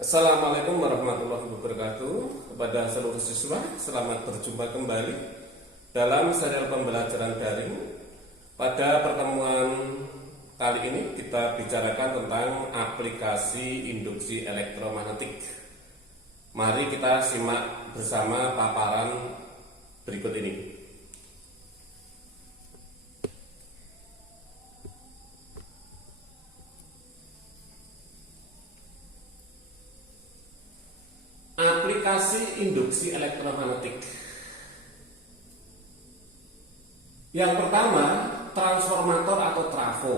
Assalamualaikum warahmatullahi wabarakatuh. Kepada seluruh siswa, selamat berjumpa kembali dalam serial pembelajaran daring. Pada pertemuan kali ini kita bicarakan tentang aplikasi induksi elektromagnetik. Mari kita simak bersama paparan berikut ini. Aplikasi induksi elektromagnetik. Yang pertama, transformator atau trafo.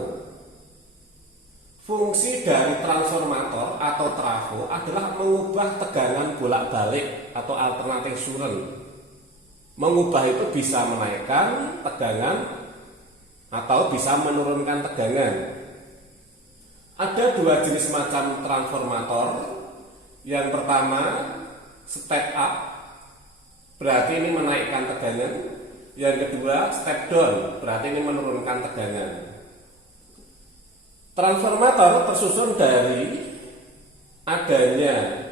Fungsi dari transformator atau trafo adalah mengubah tegangan bolak-balik atau alternating current. Mengubah itu bisa menaikkan tegangan atau bisa menurunkan tegangan. Ada dua jenis macam transformator. Yang pertama, step up, berarti ini menaikkan tegangan. Yang kedua, step down, berarti ini menurunkan tegangan. Transformator tersusun dari adanya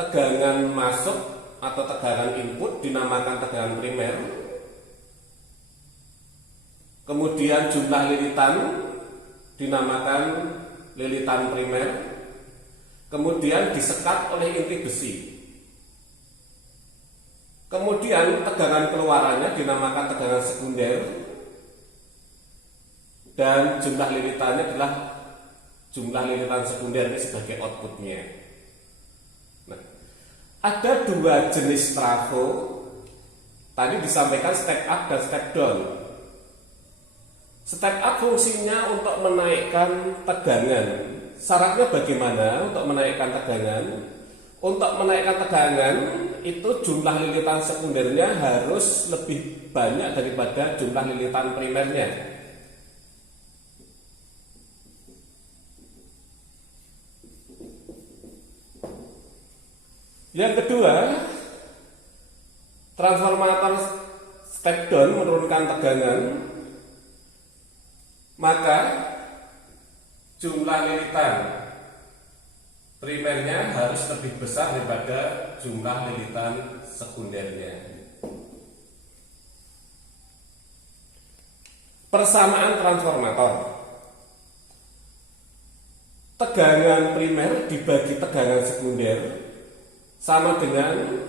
tegangan masuk atau tegangan input, dinamakan tegangan primer. Kemudian jumlah lilitan dinamakan lilitan primer. Kemudian disekat oleh inti besi. Kemudian tegangan keluarannya dinamakan tegangan sekunder. Dan jumlah lilitannya adalah jumlah lilitan sekunder ini sebagai outputnya. Nah, ada dua jenis trafo. Tadi disampaikan step up dan step down. Step up fungsinya untuk menaikkan tegangan. Syaratnya bagaimana untuk menaikkan tegangan? Untuk menaikkan tegangan itu jumlah lilitan sekundernya harus lebih banyak daripada jumlah lilitan primernya. Yang kedua, transformator step down menurunkan tegangan, maka jumlah lilitan primernya harus lebih besar daripada jumlah lilitan sekundernya. Persamaan transformator. Tegangan primer dibagi tegangan sekunder sama dengan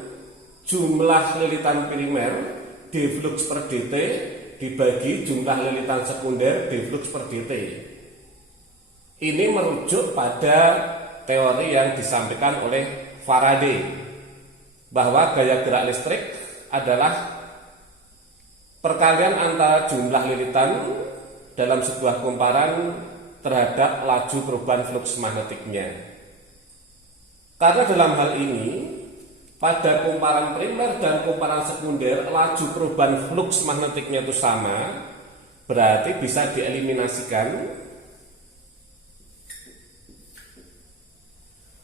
jumlah lilitan primer d flux per dt dibagi jumlah lilitan sekunder d flux per dt. Ini merujuk pada teori yang disampaikan oleh Faraday bahwa gaya gerak listrik adalah perkalian antara jumlah lilitan dalam sebuah kumparan terhadap laju perubahan flux magnetiknya. Karena dalam hal ini pada kumparan primer dan kumparan sekunder laju perubahan flux magnetiknya itu sama, berarti bisa dieliminasikan.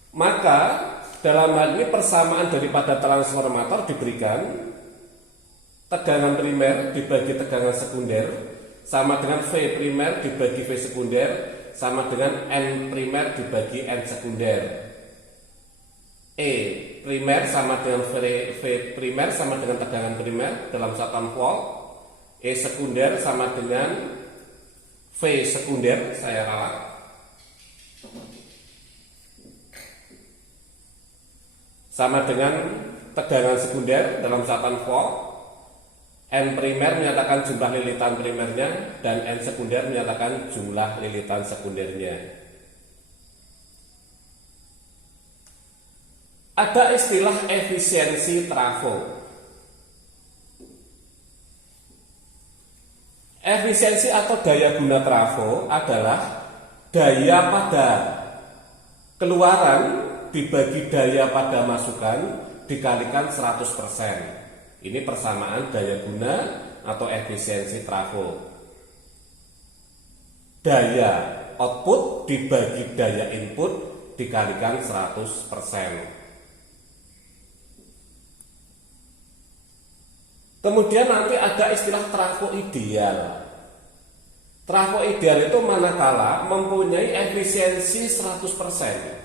Maka dalam hal ini persamaan daripada transformator diberikan tegangan primer dibagi tegangan sekunder sama dengan V primer dibagi V sekunder sama dengan N primer dibagi N sekunder. E primer sama dengan V primer sama dengan tegangan primer dalam satuan volt. E sekunder sama dengan V sekunder, saya ralat, sama dengan tegangan sekunder dalam satuan volt. N primer menyatakan jumlah lilitan primernya dan N sekunder menyatakan jumlah lilitan sekundernya. Ada istilah efisiensi trafo. Efisiensi atau daya guna trafo adalah daya pada keluaran dibagi daya pada masukan dikalikan 100%. Ini persamaan daya guna atau efisiensi trafo. Daya output dibagi daya input dikalikan 100%. Kemudian nanti ada istilah trafo ideal. Trafo ideal itu manakala mempunyai efisiensi 100%.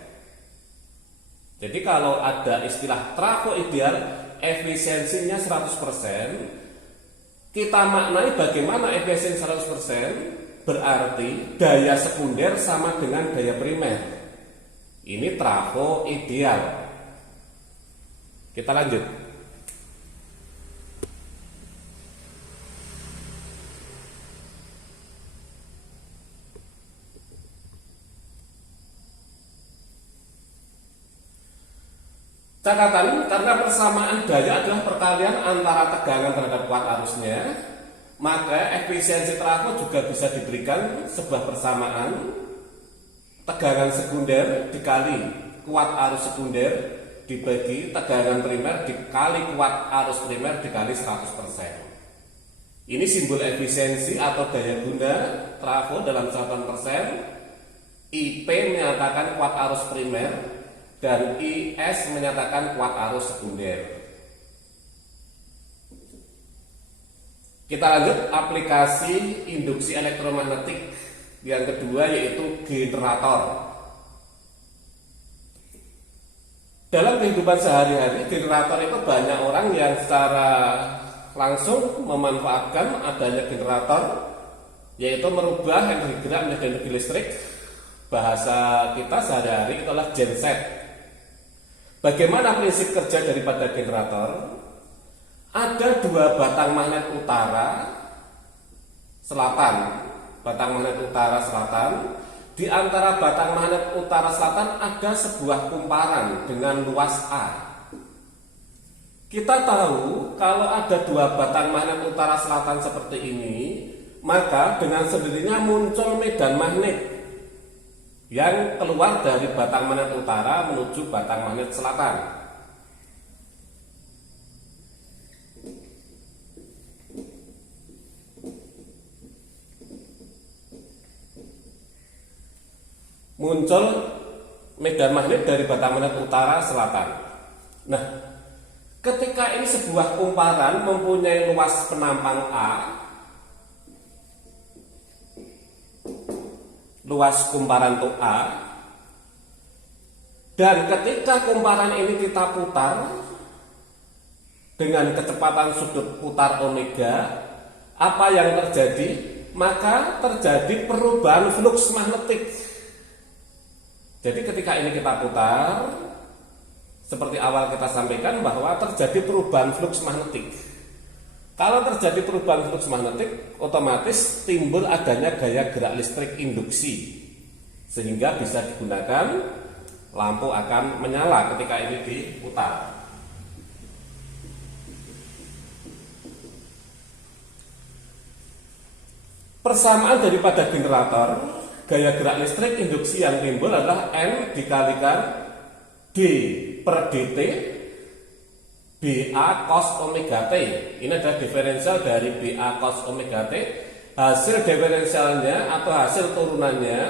Jadi kalau ada istilah trafo ideal efisiensinya 100%, kita maknai bagaimana efisiensi 100%, berarti daya sekunder sama dengan daya primer. Ini trafo ideal. Kita lanjut. Catatan, karena persamaan daya adalah perkalian antara tegangan terhadap kuat arusnya, maka efisiensi trafo juga bisa diberikan sebuah persamaan tegangan sekunder dikali kuat arus sekunder dibagi tegangan primer dikali kuat arus primer dikali 100%. Ini simbol efisiensi atau daya guna trafo dalam satuan persen. IP menyatakan kuat arus primer dan IS menyatakan kuat arus sekunder. Kita lanjut aplikasi induksi elektromagnetik yang kedua, yaitu generator. Dalam kehidupan sehari-hari, generator itu banyak orang yang secara langsung memanfaatkan adanya generator, yaitu merubah energi gerak menjadi energi listrik. Bahasa kita sehari-hari itu adalah genset. Bagaimana prinsip kerja daripada generator? Ada dua batang magnet utara selatan. Batang magnet utara selatan. Di antara batang magnet utara selatan ada sebuah kumparan dengan luas A. Kita tahu kalau ada dua batang magnet utara selatan seperti ini, maka dengan sendirinya muncul medan magnet yang keluar dari batang magnet utara menuju batang magnet selatan. Muncul medan magnet dari batang magnet utara selatan. Nah, ketika ini sebuah kumparan mempunyai luas penampang A, luas kumparan itu A, dan ketika kumparan ini kita putar dengan kecepatan sudut putar omega, apa yang terjadi? Maka terjadi perubahan flux magnetik. Jadi ketika ini kita putar, seperti awal kita sampaikan bahwa terjadi perubahan flux magnetik. Kalau terjadi perubahan flux magnetik, otomatis timbul adanya gaya gerak listrik induksi, sehingga bisa digunakan, lampu akan menyala ketika ini diputar. Persamaan daripada generator, gaya gerak listrik induksi yang timbul adalah N dikalikan D per dt BA cos omega T. Ini adalah diferensial dari BA cos omega T. Hasil diferensialnya atau hasil turunannya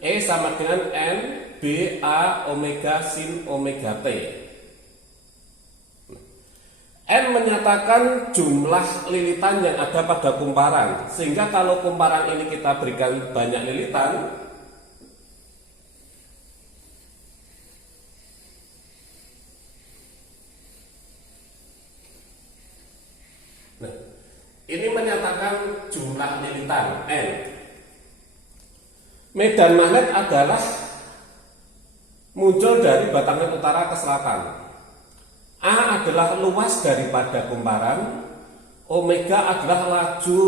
E sama dengan N BA omega sin omega T. N menyatakan jumlah lilitan yang ada pada kumparan. Sehingga kalau kumparan ini kita berikan banyak lilitan, ini menyatakan jumlah lilitan N. Medan magnet adalah muncul dari batang magnet utara ke selatan. A adalah luas daripada kumparan, omega adalah laju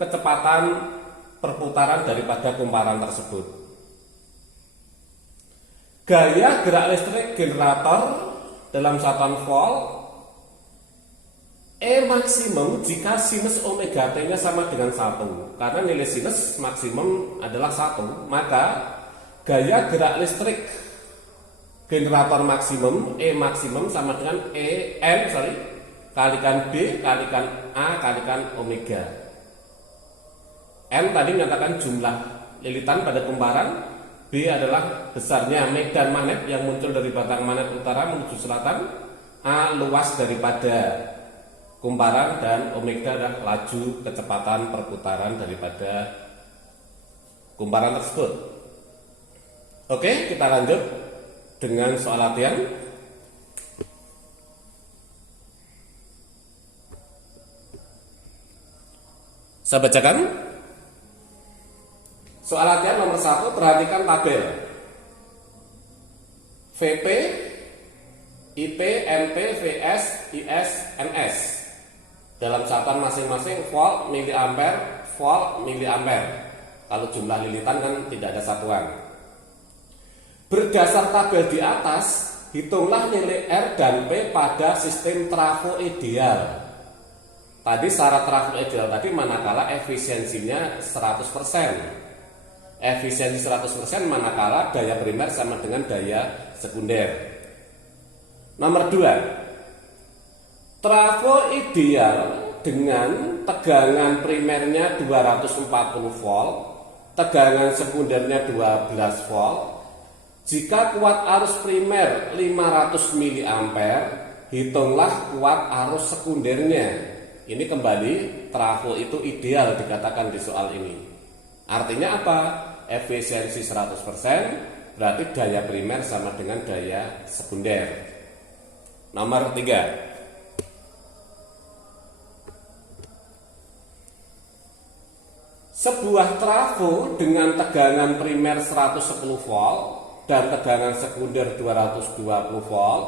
kecepatan perputaran daripada kumparan tersebut. Gaya gerak listrik generator dalam satuan volt E maksimum jika sinus omega T-nya sama dengan 1. Karena nilai sinus maksimum adalah 1, maka gaya gerak listrik generator maksimum E maksimum sama dengan kalikan B kalikan A kalikan omega. N tadi menyatakan jumlah lilitan pada kumparan, B adalah besarnya medan magnet yang muncul dari batang magnet utara menuju selatan, A luas daripada kumparan, dan omega adalah laju kecepatan perputaran daripada kumparan tersebut. Oke, kita lanjut. dengan soal latihan. Saya bacakan. Soal latihan nomor 1, perhatikan tabel VP, IP, MP, VS, IS, NS dalam satuan masing-masing volt, miliampere, volt, miliampere. Kalau jumlah lilitan kan tidak ada satuan. Berdasar tabel di atas, hitunglah nilai R dan P pada sistem trafo ideal. Tadi syarat trafo ideal tadi manakala efisiensinya 100%. Efisiensi 100% manakala daya primer sama dengan daya sekunder. Nomor 2, trafo ideal dengan tegangan primernya 240 volt, tegangan sekundernya 12 volt. Jika kuat arus primer 500 mA, hitunglah kuat arus sekundernya. Ini kembali trafo itu ideal dikatakan di soal ini. Artinya apa? Efisiensi 100%, berarti daya primer sama dengan daya sekunder. Nomor 3, sebuah trafo dengan tegangan primer 110 volt dan tegangan sekunder 220 volt,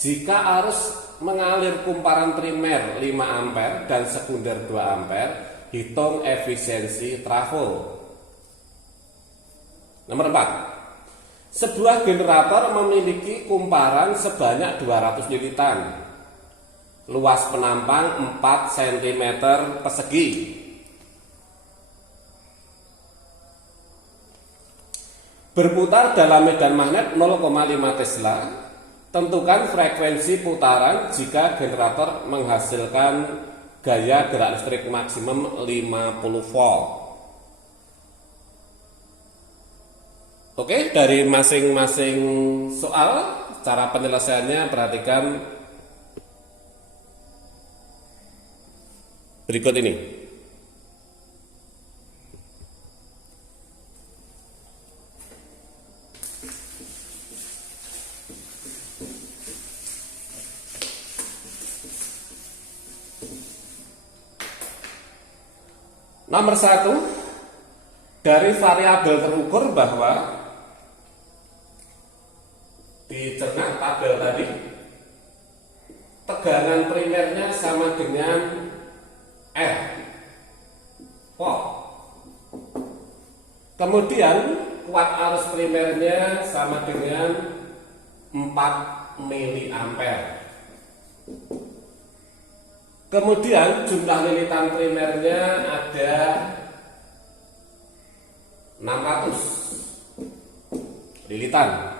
jika arus mengalir kumparan primer 5 ampere dan sekunder 2 ampere, hitung efisiensi trafo. Nomor 4, sebuah generator memiliki kumparan sebanyak 200 lilitan, luas penampang 4 cm persegi. Berputar dalam medan magnet 0,5 Tesla. Tentukan frekuensi putaran jika generator menghasilkan gaya gerak listrik maksimum 50 volt. Oke, dari masing-masing soal cara penyelesaiannya perhatikan berikut ini. Nomor 1, dari variabel terukur bahwa dicerna tabel tadi tegangan primernya sama dengan R volt. Kemudian kuat arus primernya sama dengan 4 miliampere. Kemudian jumlah lilitan primernya ada 600 lilitan.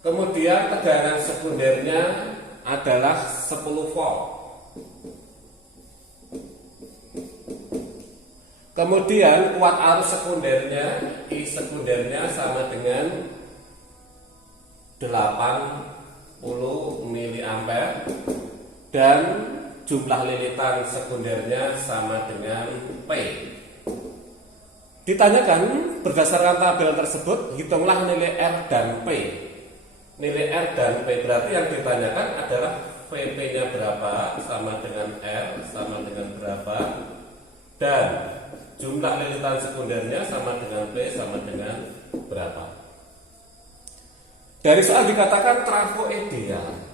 Kemudian tegangan sekundernya adalah 10 volt. Kemudian kuat arus sekundernya, I sekundernya sama dengan 80 miliampere. Dan jumlah lilitan sekundernya sama dengan P. Ditanyakan berdasarkan tabel tersebut, hitunglah nilai R dan P. Nilai R dan P berarti yang ditanyakan adalah VP-nya berapa sama dengan R sama dengan berapa, dan jumlah lilitan sekundernya sama dengan P sama dengan berapa. Dari soal dikatakan trafo ideal.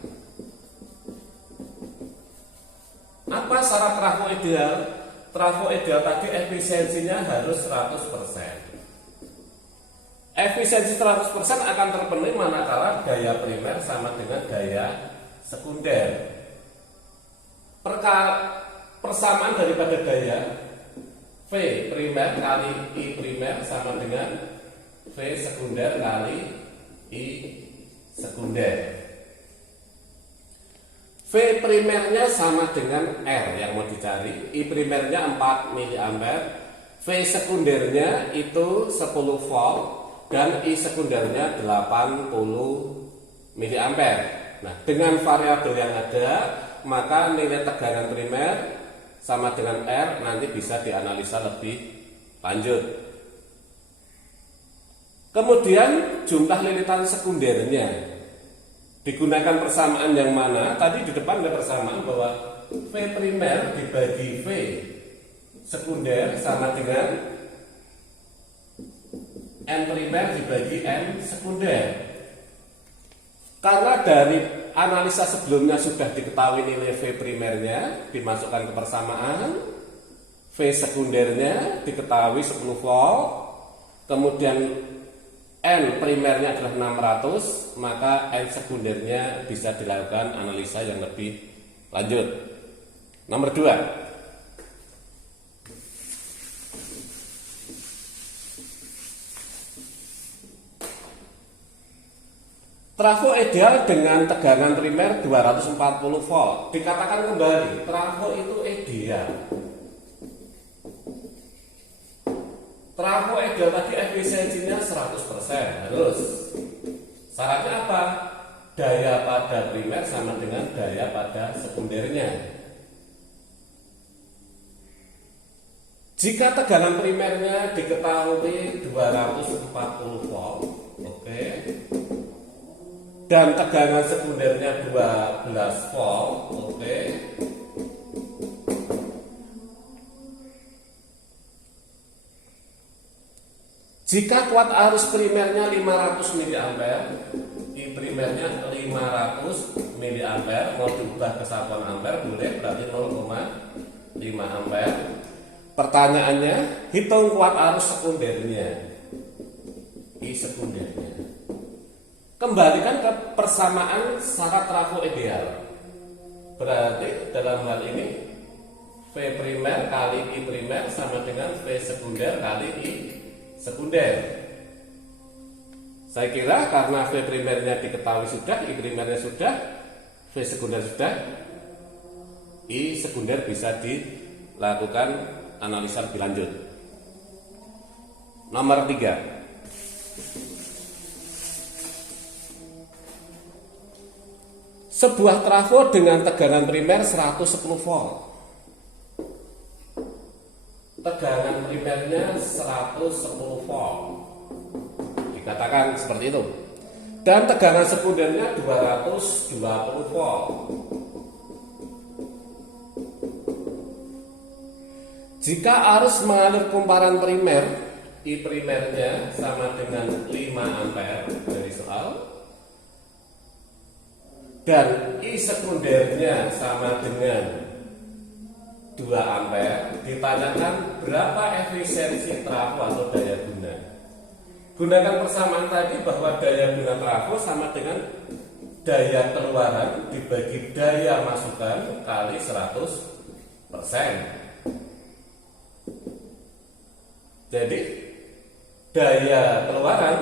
Apa syarat trafo ideal? Trafo ideal tadi efisiensinya harus 100%. Efisiensi 100% akan terpenuhi manakala daya primer sama dengan daya sekunder. Persamaan daripada daya V primer kali I primer sama dengan V sekunder kali I sekunder. V primernya sama dengan R yang mau dicari, I primernya 4 miliampere, V sekundernya itu 10 volt, dan I sekundernya 80 miliampere. Nah, dengan variabel yang ada, maka nilai tegangan primer sama dengan R nanti bisa dianalisa lebih lanjut. Kemudian jumlah lilitan sekundernya digunakan persamaan yang mana? Tadi di depan ada persamaan bahwa V primer dibagi V sekunder sama dengan N primer dibagi N sekunder. Karena dari analisa sebelumnya sudah diketahui nilai V primernya, dimasukkan ke persamaan, V sekundernya diketahui 10 volt, kemudian N primernya adalah 600, maka N sekundernya bisa dilakukan analisa yang lebih lanjut. Nomor 2. Trafo ideal dengan tegangan primer 240 volt. Dikatakan kembali, trafo itu ideal. Trafo ideal tadi efisiensinya 100%. Harus. Syaratnya apa? Daya pada primer sama dengan daya pada sekundernya. Jika tegangan primernya diketahui 240 volt, oke. Dan tegangan sekundernya 12 volt, oke. Jika kuat arus primernya 500 mA, I primernya 500 mA, mau diubah ke satuan ampere boleh, berarti 0,5 ampere. Pertanyaannya, hitung kuat arus sekundernya, I sekundernya. Kembalikan ke persamaan syarat trafo ideal. Berarti dalam hal ini V primer kali I primer sama dengan V sekunder kali I sekunder. Saya kira karena V primernya diketahui sudah, I primernya sudah, V sekunder sudah, I sekunder bisa dilakukan analisa lebih lanjut. Nomor 3. Sebuah trafo dengan tegangan primer 110 volt. Tegangan primernya 110 volt. Dikatakan seperti itu. Dan tegangan sekundernya 220 volt. Jika arus mengalir kumparan primer, I primernya sama dengan 5 ampere dari soal, dan I sekundernya sama dengan 2 ampere, ditanyakan berapa efisiensi trafo atau daya guna. Gunakan persamaan tadi bahwa daya guna trafo sama dengan daya keluaran dibagi daya masukan kali 100%. Jadi daya keluaran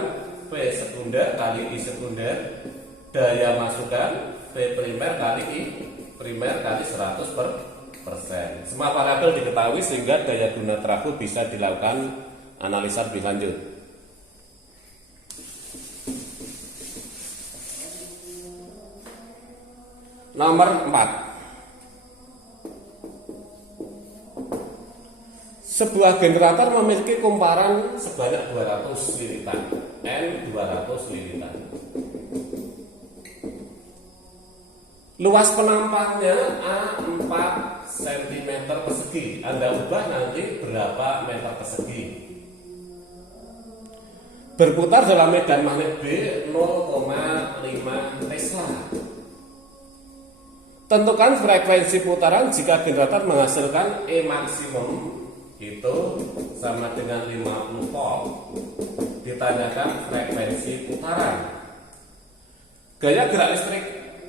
V sekunder kali I sekunder, daya masukan V primer kali I primer kali 100%. Semua variabel diketahui sehingga daya guna trafo bisa dilakukan analisa lebih lanjut. Nomor 4. Sebuah generator memiliki kumparan sebanyak 200 lilitan, N 200 lilitan. Luas penampaknya A 4 cm persegi. Anda ubah nanti berapa meter persegi. Berputar dalam medan magnet B 0,5 Tesla. Tentukan frekuensi putaran jika generator menghasilkan E maksimum itu sama dengan 50 volt. Ditanyakan frekuensi putaran. Gaya gerak listrik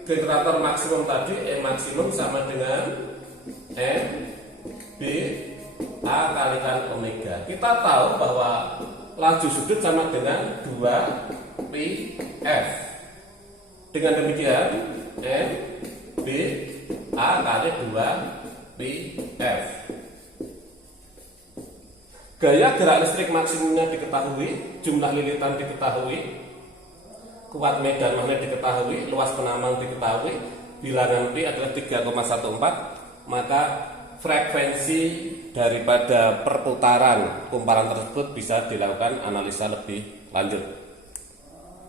generator maksimum tadi E maksimum sama dengan N B A kalikan omega. Kita tahu bahwa laju sudut sama dengan 2 pi F. Dengan demikian N B A kali 2 pi F. Gaya gerak listrik maksimumnya diketahui, jumlah lilitan diketahui, kuat medan magnet diketahui, luas penambang diketahui, bilangan P adalah 3,14, maka frekuensi daripada perputaran kumparan tersebut bisa dilakukan analisa lebih lanjut.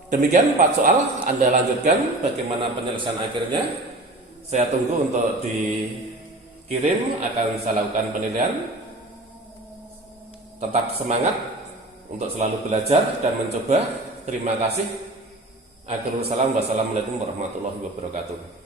Demikian 4 soal, Anda lanjutkan bagaimana penyelesaian akhirnya. Saya tunggu untuk dikirim, akan saya lakukan penilaian. Tetap semangat untuk selalu belajar dan mencoba. Terima kasih. Akhirul salam, wassalamualaikum warahmatullahi wabarakatuh.